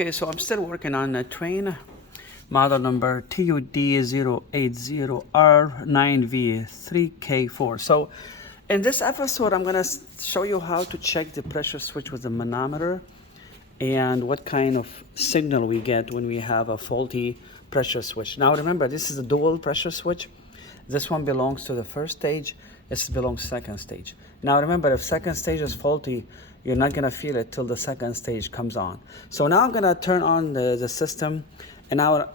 Okay, so I'm still working on a Trane model number TUD080R9V3K4. So in this episode, I'm gonna show you how to check the pressure switch with the manometer and what kind of signal we get when we have a faulty pressure switch. Now remember, this is a dual pressure switch. This one belongs to the first stage, this belongs to second stage. Now remember, if second stage is faulty, you're not gonna feel it till the second stage comes on. So now I'm gonna turn on the system, and I would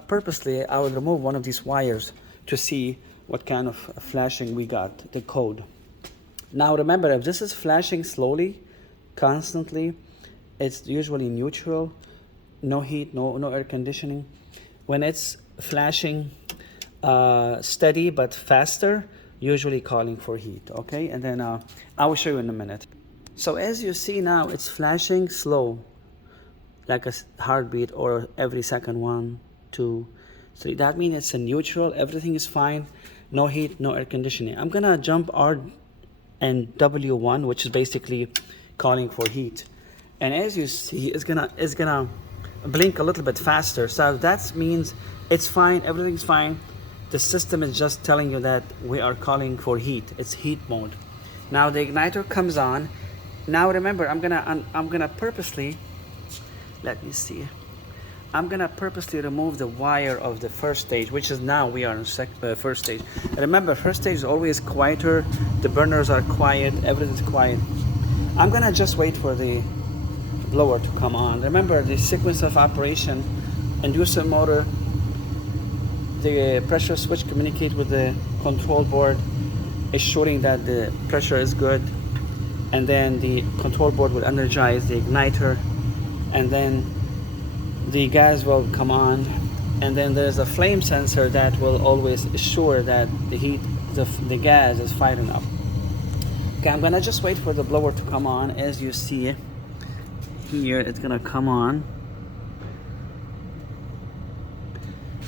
remove one of these wires to see what kind of flashing we got, the code. Now remember, if this is flashing slowly, constantly, it's usually neutral, no heat, no air conditioning. When it's flashing steady but faster, usually calling for heat, okay? And then I will show you in a minute. So as you see now, it's flashing slow, like a heartbeat, or every second, 1, 2, 3. That means it's a neutral, everything is fine, no heat, no air conditioning. I'm gonna jump R and W1, which is basically calling for heat. And as you see, it's gonna blink a little bit faster. So that means it's fine, everything's fine. The system is just telling you that we are calling for heat. It's heat mode. Now the igniter comes on. Now remember, I'm gonna purposely, let me see. I'm gonna purposely remove the wire of the first stage, which is now we are in first stage. Remember, first stage is always quieter. The burners are quiet, everything's quiet. I'm gonna just wait for the blower to come on. Remember, the sequence of operation, inducer motor, the pressure switch communicate with the control board, ensuring that the pressure is good, and then the control board will energize the igniter, and then the gas will come on, and then there's a flame sensor that will always assure that the gas is firing up. Okay, I'm gonna just wait for the blower to come on. As you see here, it's gonna come on,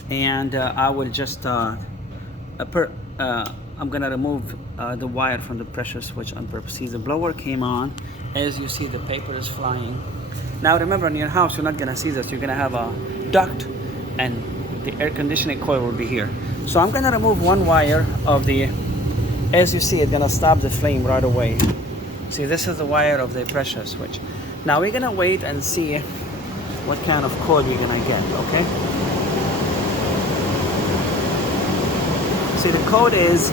and I will just I'm gonna remove the wire from the pressure switch on purpose. See, the blower came on. As you see, the paper is flying. Now remember, in your house, you're not gonna see this. You're gonna have a duct, and the air conditioning coil will be here. So I'm gonna remove one wire of the, as you see, it's gonna stop the flame right away. See, this is the wire of the pressure switch. Now we're gonna wait and see what kind of code we're gonna get, okay? See, the code is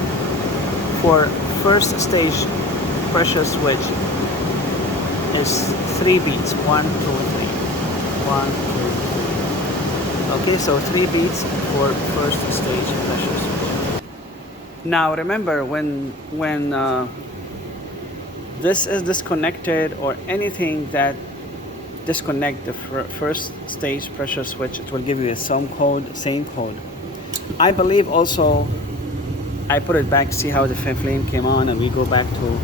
for first stage pressure switch is 3 beats. 1, 2, 3. 1, 2, 3. Okay, so 3 beats for first stage pressure switch. Now remember, when this is disconnected or anything that disconnect the first stage pressure switch, it will give you a same code. I believe also, I put it back, see how the flame came on, and we go back to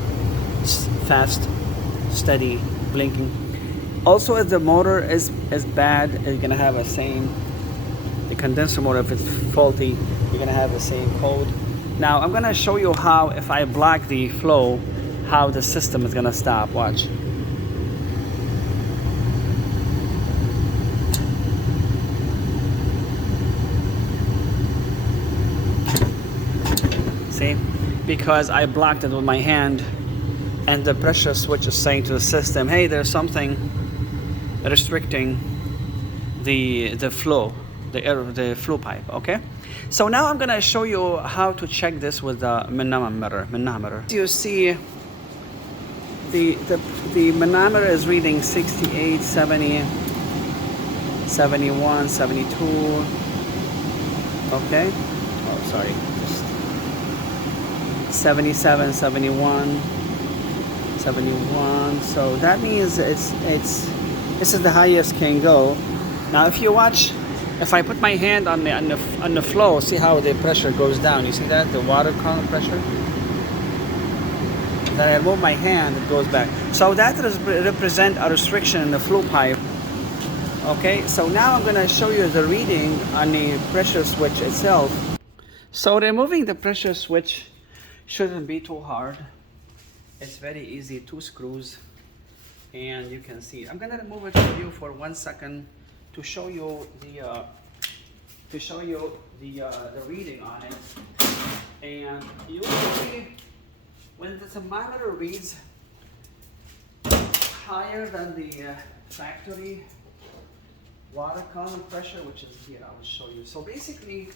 fast, steady, blinking. Also, if the motor is bad, you're gonna have the same, the condenser motor, if it's faulty, you're gonna have the same code. Now, I'm gonna show you how, if I block the flow, how the system is gonna stop. Watch. See, because I blocked it with my hand, and the pressure switch is saying to the system, hey, there's something restricting the flow, the flow pipe, okay? So now I'm gonna show you how to check this with the manometer. You see, the manometer is reading 68, 70, 71, 72, okay? Oh, sorry. 77, 71, 71. So that means this is the highest can go. Now if you watch, if I put my hand on the flow, see how the pressure goes down. You see that, the water column pressure? Then I move my hand, it goes back. So that represent a restriction in the flow pipe. Okay, so now I'm gonna show you the reading on the pressure switch itself. So removing the pressure switch shouldn't be too hard. It's very easy, 2 screws, and you can see it. I'm gonna remove it for you for 1 second to show you the reading on it. And usually, when the thermometer reads higher than the factory water column pressure, which is here, I will show you. So basically,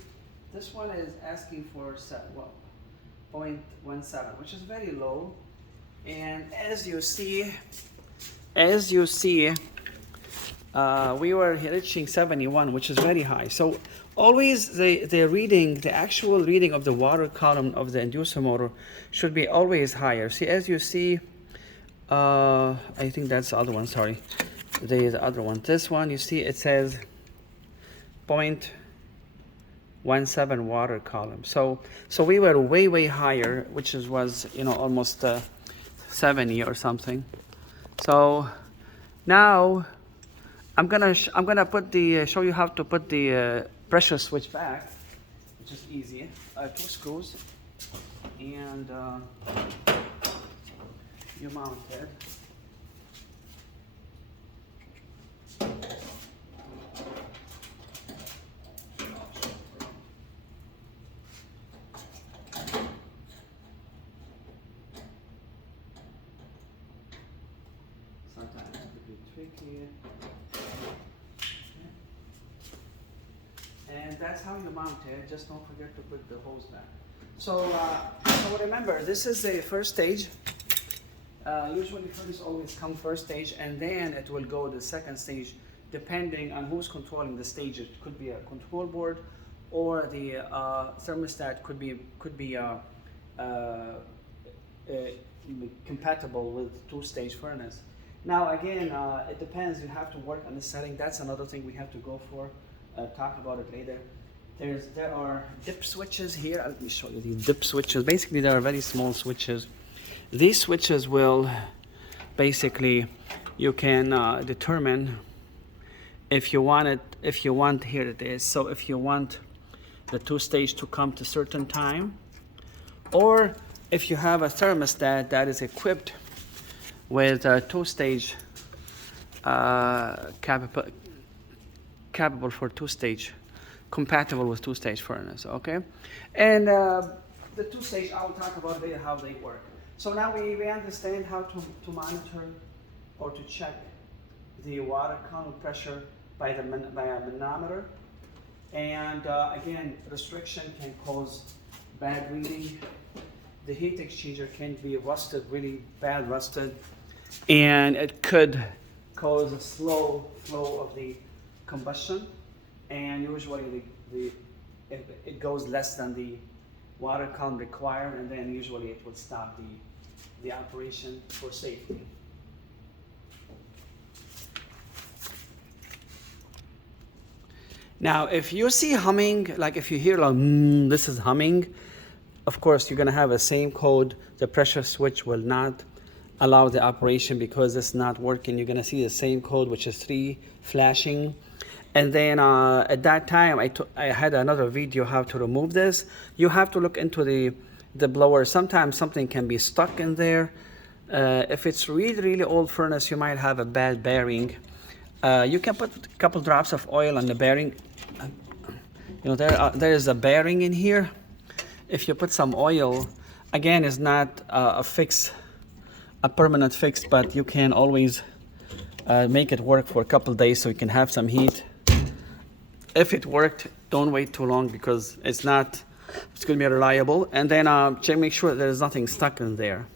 this one is asking for 0.17, which is very low. And as you see, we were reaching 71, which is very high. So always the reading, the actual reading of the water column of the inducer motor should be always higher. See, as you see, I think that's the other one, sorry. The other one. This one, you see, it says 0.17 water column. So we were way higher, which was almost 70 or something. So now I'm gonna put show you how to put the pressure switch back, which is easy. 2 screws, and you mount it. Sometimes it could be tricky. And that's how you mount it. Just don't forget to put the hose back. So remember, this is the first stage. Usually furnace always come first stage, and then it will go the second stage, depending on who's controlling the stage. It could be a control board, or the thermostat could be compatible with 2-stage furnace. Now again, it depends. You have to work on the setting. That's another thing we have to go for. Talk about it later. There are dip switches here. Let me show you the dip switches. Basically, they are very small switches. These switches will basically, you can determine if you want here it is. So if you want the 2-stage to come to a certain time, or if you have a thermostat that is equipped with a 2-stage capable for 2-stage, compatible with 2-stage furnace, okay? And the 2-stage, I will talk about later how they work. So now we understand how to monitor or to check the water column pressure by a manometer. And again, restriction can cause bad reading. The heat exchanger can be rusted, really bad rusted, and it could cause a slow flow of the combustion, and usually it goes less than the water column required, and then usually it will stop the operation for safety. Now, if you see humming, like if you hear like, this is humming, of course you're gonna have the same code. The pressure switch will not allow the operation because it's not working. You're gonna see the same code, which is 3 flashing. And then at that time, I had another video how to remove this. You have to look into the blower. Sometimes something can be stuck in there. If it's really old furnace, you might have a bad bearing. You can put a couple drops of oil on the bearing. There is a bearing in here. If you put some oil, again, it's not a permanent fix, but you can always make it work for a couple days so you can have some heat. If it worked, don't wait too long because it's going to be reliable. And then make sure there's nothing stuck in there.